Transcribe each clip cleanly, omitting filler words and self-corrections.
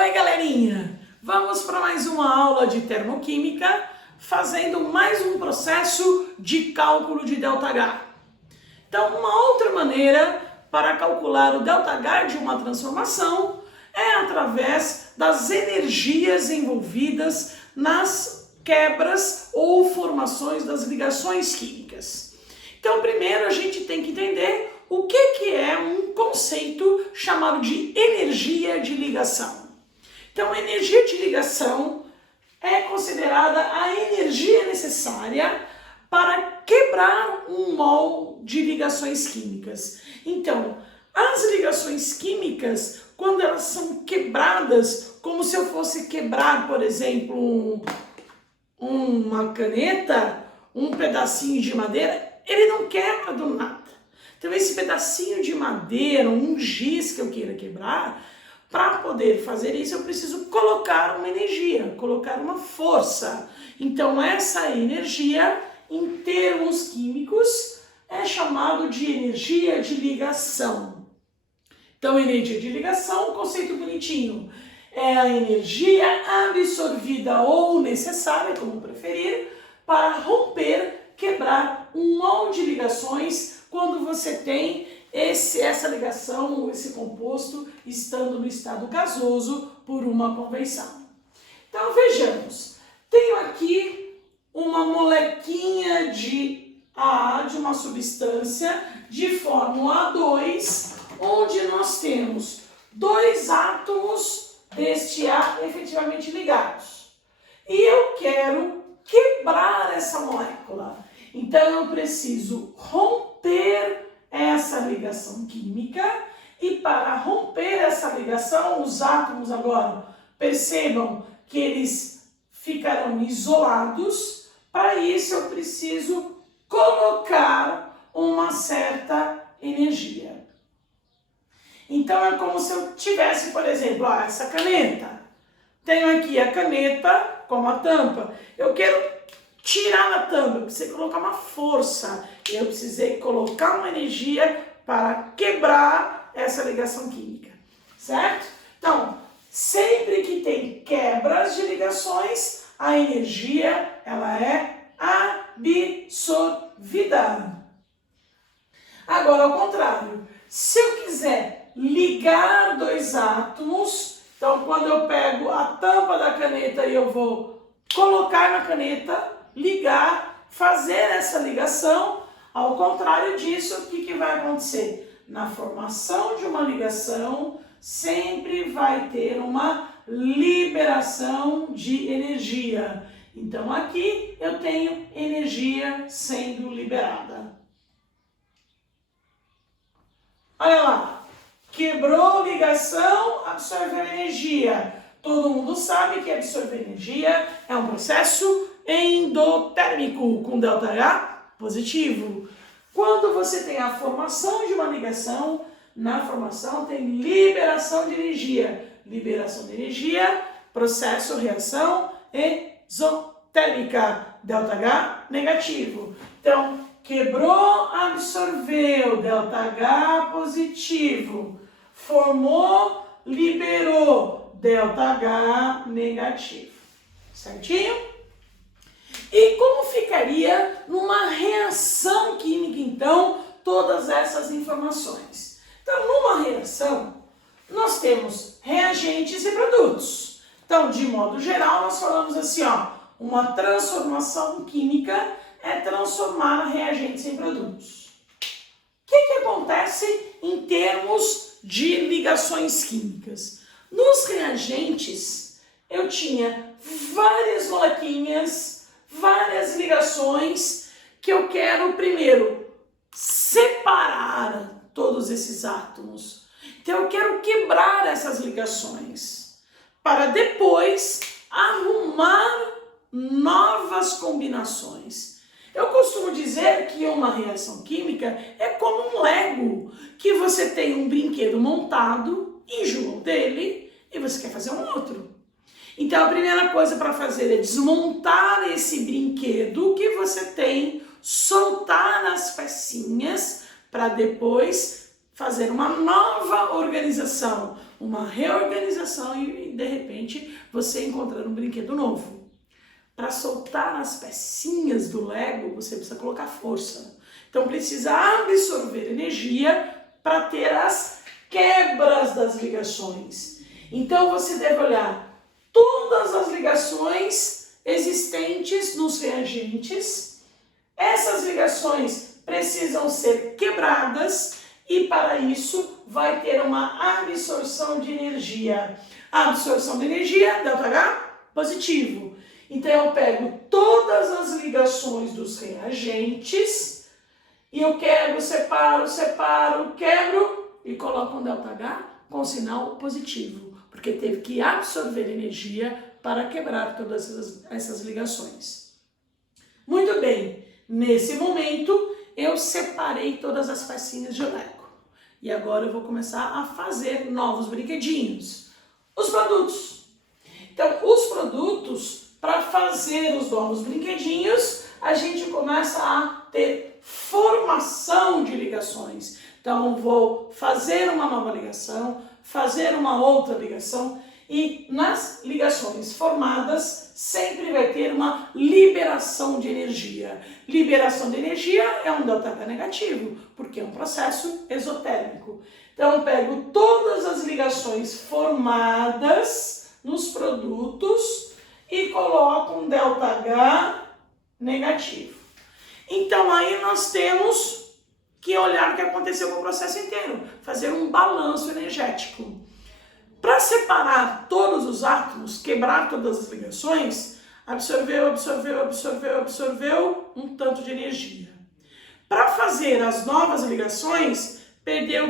Oi, galerinha! Vamos para mais uma aula de termoquímica, fazendo mais um processo de cálculo de ΔH. Então, uma outra maneira para calcular o ΔH de uma transformação é através das energias envolvidas nas quebras ou formações das ligações químicas. Então, primeiro a gente tem que entender o que é um conceito chamado de energia de ligação. Então, a energia de ligação é considerada a energia necessária para quebrar um mol de ligações químicas. Então, as ligações químicas, quando elas são quebradas, como se eu fosse quebrar, por exemplo, uma caneta, um pedacinho de madeira, ele não quebra do nada. Então, esse pedacinho de madeira, um giz que eu queira quebrar, para poder fazer isso, eu preciso colocar uma energia, colocar uma força. Então, essa energia, em termos químicos, é chamado de energia de ligação. Então, energia de ligação, um conceito bonitinho, é a energia absorvida ou necessária, como preferir, para romper, quebrar um mol de ligações quando você tem essa ligação, esse composto, estando no estado gasoso por uma convenção. Então vejamos, tenho aqui uma molequinha de A, de uma substância de fórmula A2, onde nós temos dois átomos deste A efetivamente ligados. E eu quero quebrar essa molécula. Então eu preciso romper essa ligação química, e para romper essa ligação, os átomos agora percebam que eles ficarão isolados. Para isso eu preciso colocar uma certa energia. Então é como se eu tivesse, por exemplo, essa caneta. Tenho aqui a caneta com a tampa. Eu quero tirar a tampa, eu precisei colocar uma força, eu precisei colocar uma energia para quebrar essa ligação química, certo? Então, sempre que tem quebras de ligações, a energia ela é absorvida. Agora, ao contrário, se eu quiser ligar dois átomos, então quando eu pego a tampa da caneta e eu vou colocar na caneta, ligar, fazer essa ligação, ao contrário disso, o que vai acontecer? Na formação de uma ligação, sempre vai ter uma liberação de energia. Então, aqui eu tenho energia sendo liberada. Olha lá, quebrou ligação, absorveu energia. Todo mundo sabe que absorver energia é um processo endotérmico, com ΔH positivo. Quando você tem a formação de uma ligação, na formação tem liberação de energia. Liberação de energia, processo, reação exotérmica, ΔH negativo. Então, quebrou, absorveu, ΔH positivo. Formou, liberou, ΔH negativo. Certinho? E como ficaria numa reação química, então, todas essas informações? Então, numa reação, nós temos reagentes e produtos. Então, de modo geral, nós falamos assim, ó, uma transformação química é transformar reagentes em produtos. O que acontece em termos de ligações químicas? Nos reagentes, eu tinha várias molequinhas, várias ligações que eu quero primeiro separar todos esses átomos. Então eu quero quebrar essas ligações para depois arrumar novas combinações. Eu costumo dizer que uma reação química é como um Lego, que você tem um brinquedo montado, enjoou dele e você quer fazer um outro. Então a primeira coisa para fazer é desmontar esse brinquedo que você tem, soltar as pecinhas para depois fazer uma nova organização, uma reorganização e de repente você encontrar um brinquedo novo. Para soltar as pecinhas do Lego, você precisa colocar força. Então precisa absorver energia para ter as quebras das ligações. Então você deve olhar todas as ligações existentes nos reagentes. Essas ligações precisam ser quebradas e para isso vai ter uma absorção de energia. A absorção de energia, ΔH, positivo. Então eu pego todas as ligações dos reagentes e eu quebro, separo, quebro e coloco um ΔH com sinal positivo, porque teve que absorver energia para quebrar todas essas ligações. Muito bem, nesse momento eu separei todas as pecinhas de Lego. E agora eu vou começar a fazer novos brinquedinhos. Os produtos. Então, os produtos, para fazer os novos brinquedinhos, a gente começa a ter formação de ligações. Então, vou fazer uma nova ligação, fazer uma outra ligação e nas ligações formadas sempre vai ter uma liberação de energia. Liberação de energia é um ΔH negativo, porque é um processo exotérmico. Então, eu pego todas as ligações formadas nos produtos e coloco um ΔH negativo. Então, aí nós temos que olhar o que aconteceu com o processo inteiro, fazer um balanço energético. Para separar todos os átomos, quebrar todas as ligações, absorveu um tanto de energia. Para fazer as novas ligações, perdeu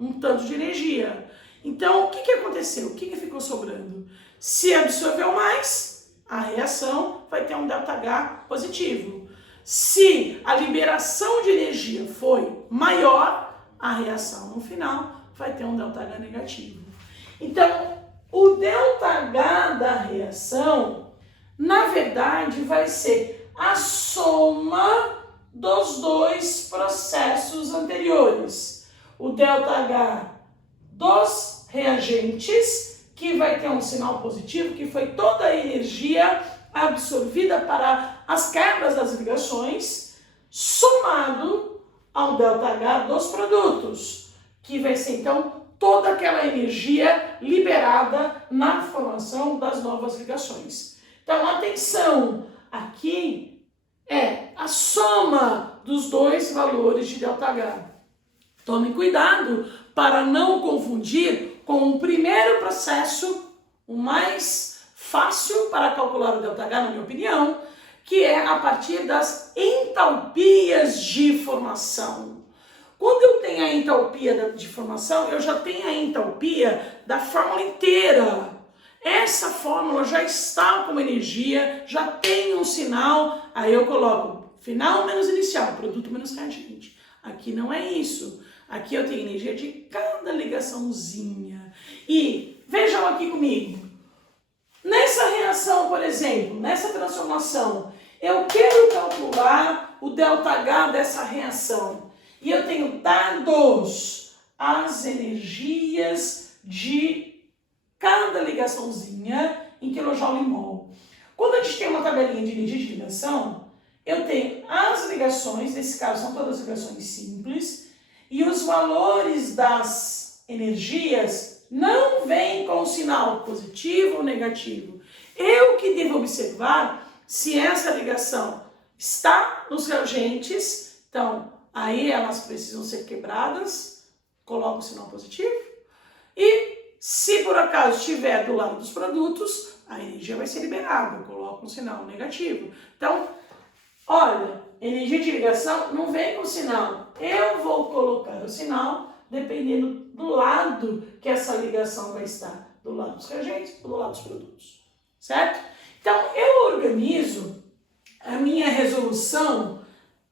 um tanto de energia. Então, o que aconteceu? O que ficou sobrando? Se absorveu mais, a reação vai ter um ΔH positivo. Se a liberação de energia foi maior, a reação no final vai ter um ΔH negativo. Então, o ΔH da reação, na verdade, vai ser a soma dos dois processos anteriores. O ΔH dos reagentes, que vai ter um sinal positivo, que foi toda a energia absorvida para as quebras das ligações, somado ao ΔH dos produtos, que vai ser então toda aquela energia liberada na formação das novas ligações. Então, atenção, aqui é a soma dos dois valores de ΔH. Tome cuidado para não confundir com o primeiro processo, o mais fácil para calcular o ΔH, na minha opinião, que é a partir das entalpias de formação. Quando eu tenho a entalpia de formação, eu já tenho a entalpia da fórmula inteira. Essa fórmula já está com energia, já tem um sinal, aí eu coloco final menos inicial, produto menos reagente. Aqui não é isso. Aqui eu tenho energia de cada ligaçãozinha. E vejam aqui comigo. Nessa reação, por exemplo, nessa transformação, eu quero calcular o ΔH dessa reação. E eu tenho dados as energias de cada ligaçãozinha em kJ/mol. Quando a gente tem uma tabelinha de energia de ligação, eu tenho as ligações, nesse caso são todas ligações simples, e os valores das energias não vêm com sinal positivo ou negativo. Eu que devo observar se essa ligação está nos reagentes, então aí elas precisam ser quebradas, coloco o sinal positivo, e se por acaso estiver do lado dos produtos, a energia vai ser liberada, eu coloco um sinal negativo. Então, olha, energia de ligação não vem com sinal, eu vou colocar o sinal dependendo do lado que essa ligação vai estar, do lado dos reagentes ou do lado dos produtos, certo? Então, eu organizo a minha resolução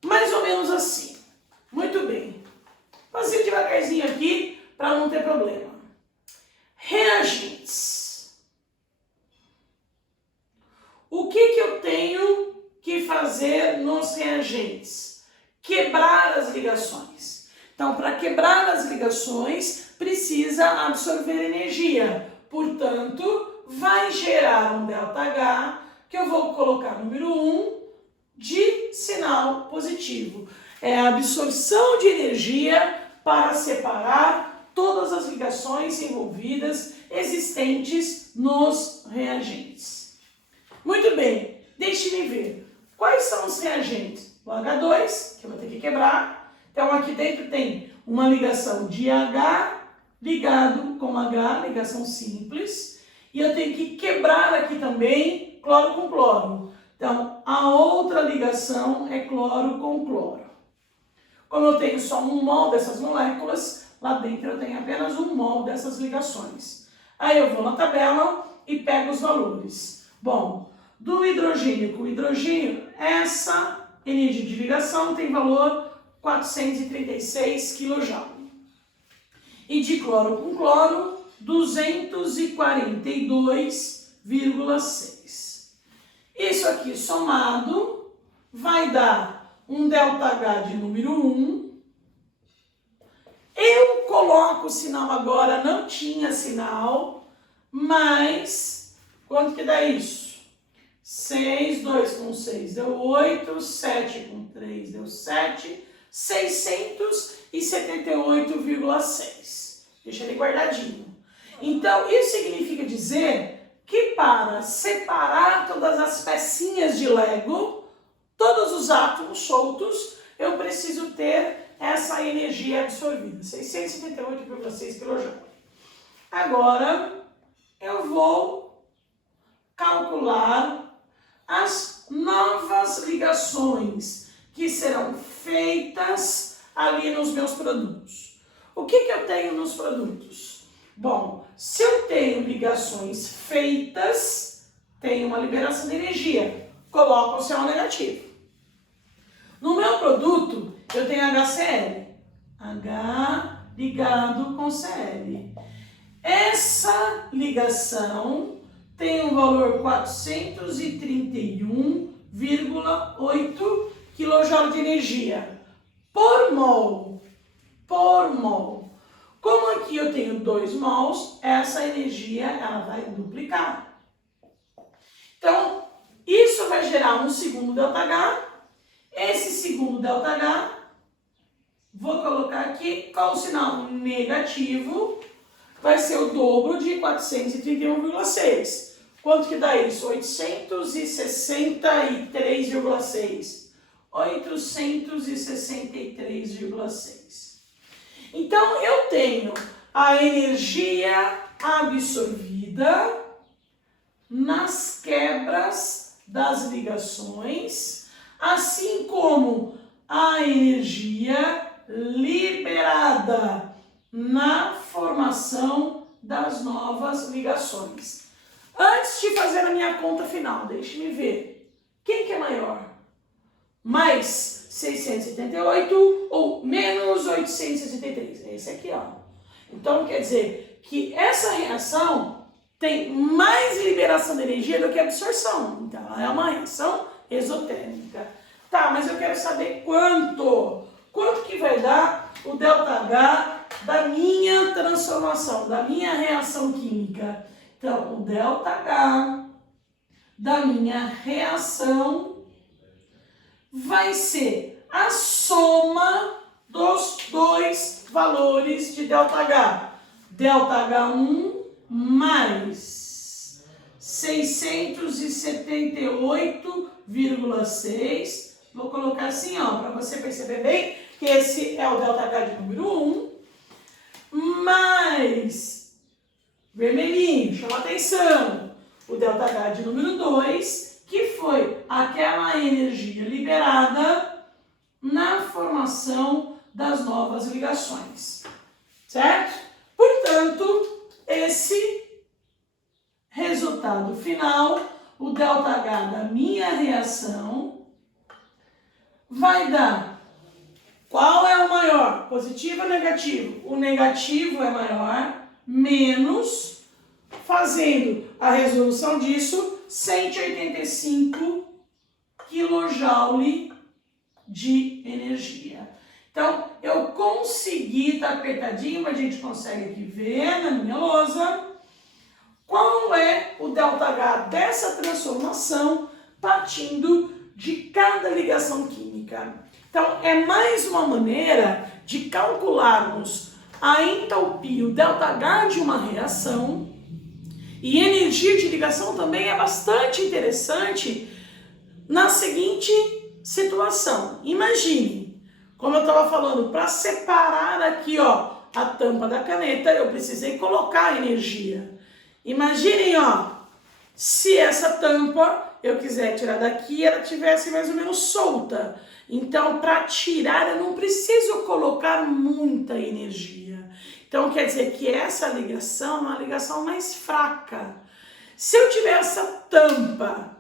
mais ou menos assim. Muito bem. Fazer devagarzinho aqui para não ter problema. Reagentes. O que eu tenho que fazer nos reagentes? Quebrar as ligações. Então, para quebrar as ligações, precisa absorver energia. Portanto, vai gerar um ΔH, que eu vou colocar número 1, de sinal positivo. É a absorção de energia para separar todas as ligações envolvidas existentes nos reagentes. Muito bem, deixe-me ver. Quais são os reagentes? O H2, que eu vou ter que quebrar. Então, aqui dentro tem uma ligação de H ligado com H, ligação simples. E eu tenho que quebrar aqui também cloro com cloro. Então, a outra ligação é cloro com cloro. Como eu tenho só 1 mol dessas moléculas, lá dentro eu tenho apenas 1 mol dessas ligações. Aí eu vou na tabela e pego os valores. Bom, do hidrogênio com hidrogênio, essa energia de ligação tem valor 436 kJ. E de cloro com cloro, 242,6. Isso aqui somado vai dar um ΔH de número 1. Eu coloco o sinal agora, não tinha sinal, mas quanto que dá isso? 6, 2 com 6 deu 8, 7 com 3 deu 7, 678,6. Deixa ele guardadinho. Então, isso significa dizer que para separar todas as pecinhas de Lego, todos os átomos soltos, eu preciso ter essa energia absorvida, 678,6 kJ. Agora, eu vou calcular as novas ligações que serão feitas ali nos meus produtos. O que eu tenho nos produtos? Bom, se eu tenho ligações feitas, tenho uma liberação de energia. Coloco o CO negativo. No meu produto, eu tenho HCl. H ligado com Cl. Essa ligação tem um valor 431,8 kJ de energia por mol. Por mol. Como aqui eu tenho 2 mols, essa energia ela vai duplicar. Então, isso vai gerar um segundo ΔH. Esse segundo ΔH, vou colocar aqui com o sinal negativo, vai ser o dobro de 431,6. Quanto que dá isso? 863,6. 863,6. Então, eu tenho a energia absorvida nas quebras das ligações, assim como a energia liberada na formação das novas ligações. Antes de fazer a minha conta final, deixe-me ver. Quem que é maior? Mais 678 ou menos 863? É esse aqui, ó. Então, quer dizer que essa reação tem mais liberação de energia do que absorção. Então, ela é uma reação exotérmica. Tá, mas eu quero saber quanto. Quanto que vai dar o ΔH da minha transformação, da minha reação química? Então, o ΔH da minha reação vai ser a soma dos dois valores de ΔH. ΔH1 mais 678,6. Vou colocar assim, ó, para você perceber bem que esse é o ΔH de número 1, mais vermelhinho, chama atenção, o ΔH de número 2, que foi aquela energia liberada na formação das novas ligações, certo? Portanto, esse resultado final, o ΔH da minha reação, vai dar, qual é o maior? Positivo ou negativo? O negativo é maior, menos, fazendo a resolução disso, 185 kJ de energia. Então, eu consegui, tá apertadinho, mas a gente consegue aqui ver na minha lousa qual é o ΔH dessa transformação partindo de cada ligação química. Então, é mais uma maneira de calcularmos a entalpia, o ΔH de uma reação. E energia de ligação também é bastante interessante na seguinte situação. Imagine, como eu estava falando, para separar aqui ó, a tampa da caneta, eu precisei colocar energia. Imaginem, ó, se essa tampa eu quiser tirar daqui, ela tivesse mais ou menos solta. Então, para tirar, eu não preciso colocar muita energia. Então, quer dizer que essa ligação é uma ligação mais fraca. Se eu tiver essa tampa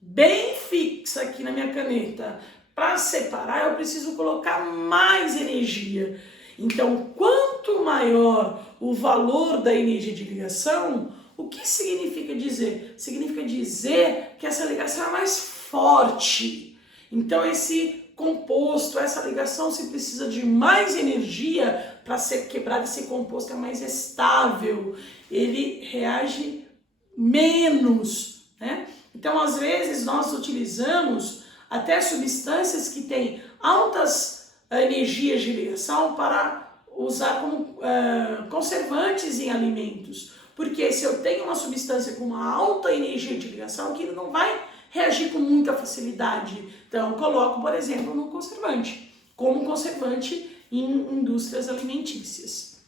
bem fixa aqui na minha caneta, para separar, eu preciso colocar mais energia. Então, quanto maior o valor da energia de ligação, o que significa dizer? Significa dizer que essa ligação é mais forte. Então, esse composto, essa ligação, se precisa de mais energia para ser quebrado, esse composto é mais estável, ele reage menos, né? Então, às vezes, nós utilizamos até substâncias que têm altas energias de ligação para usar como conservantes em alimentos. Porque se eu tenho uma substância com uma alta energia de ligação, aquilo não vai reagir com muita facilidade. Então, eu coloco, por exemplo, no conservante, como conservante em indústrias alimentícias.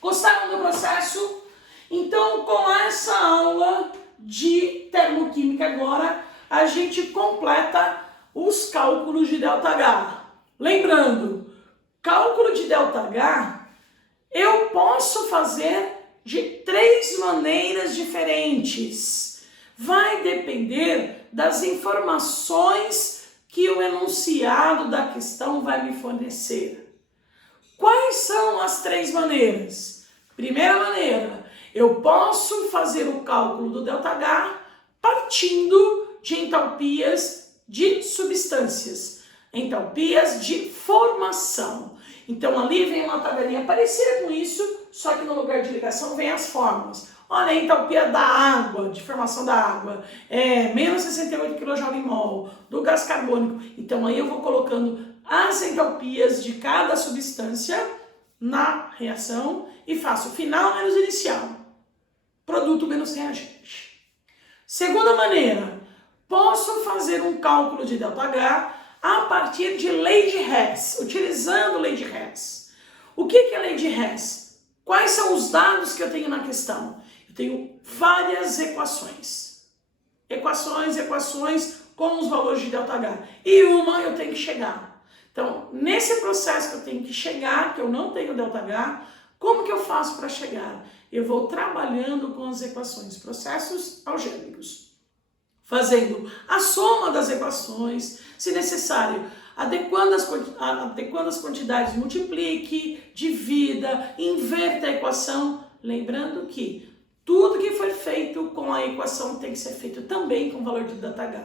Gostaram do processo? Então, com essa aula de termoquímica agora, a gente completa os cálculos de ΔH. Lembrando, cálculo de ΔH eu posso fazer de 3 maneiras diferentes. Vai depender das informações que o enunciado da questão vai me fornecer. Quais são as 3 maneiras? Primeira maneira, eu posso fazer o cálculo do ΔH partindo de entalpias de substâncias, entalpias de formação. Então ali vem uma tabelinha parecida com isso, só que no lugar de ligação vem as fórmulas. Olha a entalpia da água, de formação da água, menos 68 kJ/mol, do gás carbônico. Então aí eu vou colocando as entalpias de cada substância na reação e faço final menos inicial, produto menos reagente. Segunda maneira, posso fazer um cálculo de ΔH a partir de lei de Hess, utilizando lei de Hess. O que é lei de Hess? Quais são os dados que eu tenho na questão? Eu tenho várias equações. Equações com os valores de ΔH. E uma eu tenho que chegar. Então, nesse processo que eu tenho que chegar, que eu não tenho ΔH, como que eu faço para chegar? Eu vou trabalhando com as equações, processos algébricos, fazendo a soma das equações, se necessário, adequando as quantidades, multiplique, divida, inverta a equação, lembrando que tudo que for feito com a equação tem que ser feito também com o valor de ΔH.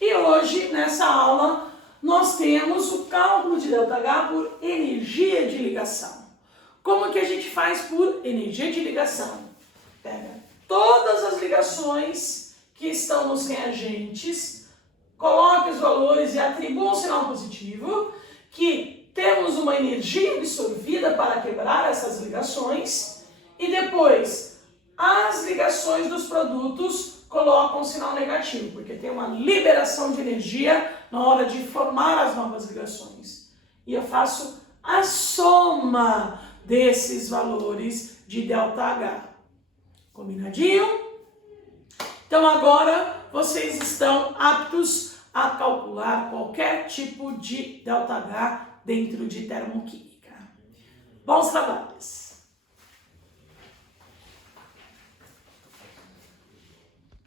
E hoje, nessa aula, nós temos o cálculo de ΔH por energia de ligação. Como que a gente faz por energia de ligação? Pega todas as ligações que estão nos reagentes, coloque os valores e atribua um sinal positivo, que temos uma energia absorvida para quebrar essas ligações, e depois as ligações dos produtos colocam um sinal negativo, porque tem uma liberação de energia na hora de formar as novas ligações. E eu faço a soma desses valores de ΔH. Combinadinho? Então agora vocês estão aptos a calcular qualquer tipo de ΔH dentro de termoquímica. Bons trabalhos!